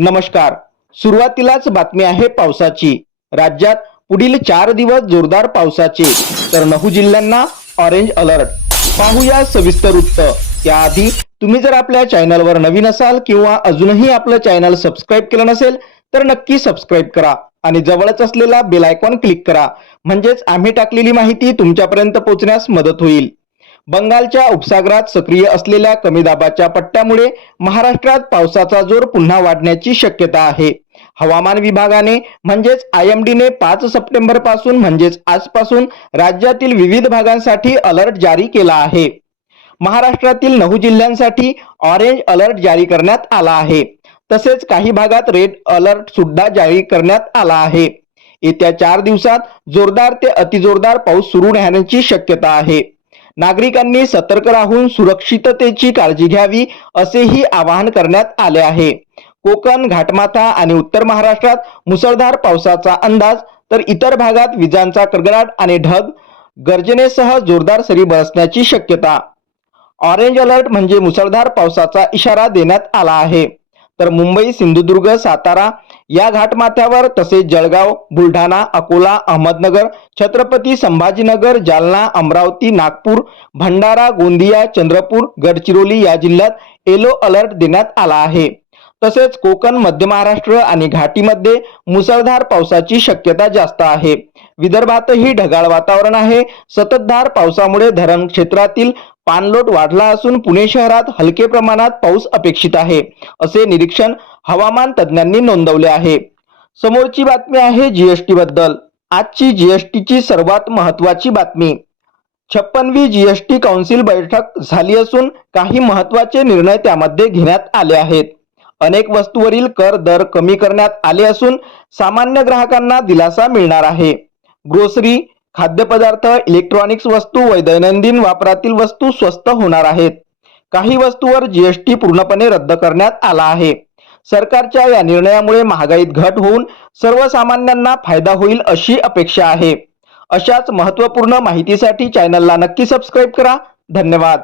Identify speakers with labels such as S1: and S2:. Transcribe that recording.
S1: नमस्कार. सुरुवातीलाच बातमी आहे पावसाची. राज्यात पुढील चार दिवस जोरदार पावसाचे. तर नऊ जिल्ह्यांना ऑरेंज अलर्ट. पाहूया सविस्तर वृत्त. त्याआधी तुम्ही जर आपल्या चॅनलवर नवीन असाल किंवा अजूनही आपलं चॅनल सबस्क्राईब केलं नसेल तर नक्की सबस्क्राईब करा आणि जवळच असलेला बेल आयकॉन क्लिक करा. म्हणजेच आम्ही टाकलेली माहिती तुमच्यापर्यंत पोहोचण्यास मदत होईल. बंगालच्या उपसागरात सक्रिय असलेल्या कमी दाबाच्या पट्ट्यामुळे महाराष्ट्रात पावसाचा जोर पुन्हा वाढण्याची शक्यता आहे. हवामान विभागाने म्हणजेच आय एम डीने पाच सप्टेंबरपासून म्हणजेच आजपासून राज्यातील विविध भागांसाठी अलर्ट जारी केला आहे. महाराष्ट्रातील नऊ जिल्ह्यांसाठी ऑरेंज अलर्ट जारी करण्यात आला आहे. तसेच काही भागात रेड अलर्ट सुद्धा जारी करण्यात आला आहे. येत्या चार दिवसात जोरदार ते अतिजोरदार पाऊस सुरू राहण्याची शक्यता आहे. नागरिकांनी सतर्क राहून सुरक्षिततेची काळजी घ्यावी असेही आवाहन करण्यात आले आहे. कोकण घाटमाथा आणि उत्तर महाराष्ट्रात मुसळधार पावसाचा अंदाज तर इतर भागात विजांचा कडकडाट आणि ढग गर्जनेसह जोरदार सरी बरसण्याची शक्यता. ऑरेंज अलर्ट म्हणजे मुसळधार पावसाचा इशारा देण्यात आला आहे. तर मुंबई सिंधुदुर्ग सातारा या घाटमाथ्यावर तसेच जळगाव बुलढाणा अकोला अहमदनगर छत्रपती संभाजीनगर जालना अमरावती नागपूर भंडारा गोंदिया चंद्रपूर गडचिरोली या जिल्ह्यात येलो अलर्ट देण्यात आला आहे. तसेच कोकण मध्य महाराष्ट्र आणि घाटीमध्ये मुसळधार पावसाची शक्यता जास्त आहे. विदर्भातही ढगाळ वातावरण आहे. सततधार पावसामुळे धरण क्षेत्रातील पाणलोट वाढला असून पुणे शहरात हलके प्रमाणात पाऊस अपेक्षित आहे असे निरीक्षण हवामान तज्ज्ञांनी नोंदवले आहे. समोरची बातमी आहे जीएसटी बद्दल. आजची जीएसटीची सर्वात महत्वाची बातमी. छप्पनवी जीएसटी काउन्सिल बैठक झाली असून काही महत्त्वाचे निर्णय त्यामध्ये घेण्यात आले आहेत. अनेक वस्तूवरील कर दर कमी करण्यात आले असून सामान्य ग्राहकांना दिलासा मिळणार आहे. ग्रोसरी खाद्यपदार्थ इलेक्ट्रॉनिक्स वस्तू व दैनंदिन वापरातील वस्तू स्वस्त होणार आहेत. काही वस्तूवर जीएसटी पूर्णपणे रद्द करण्यात आला आहे. सरकारच्या या निर्णयामुळे महागाईत घट होऊन सर्वसामान्यांना फायदा होईल अशी अपेक्षा आहे. अशाच महत्त्वपूर्ण माहितीसाठी चॅनलला नक्की सबस्क्राईब करा. धन्यवाद.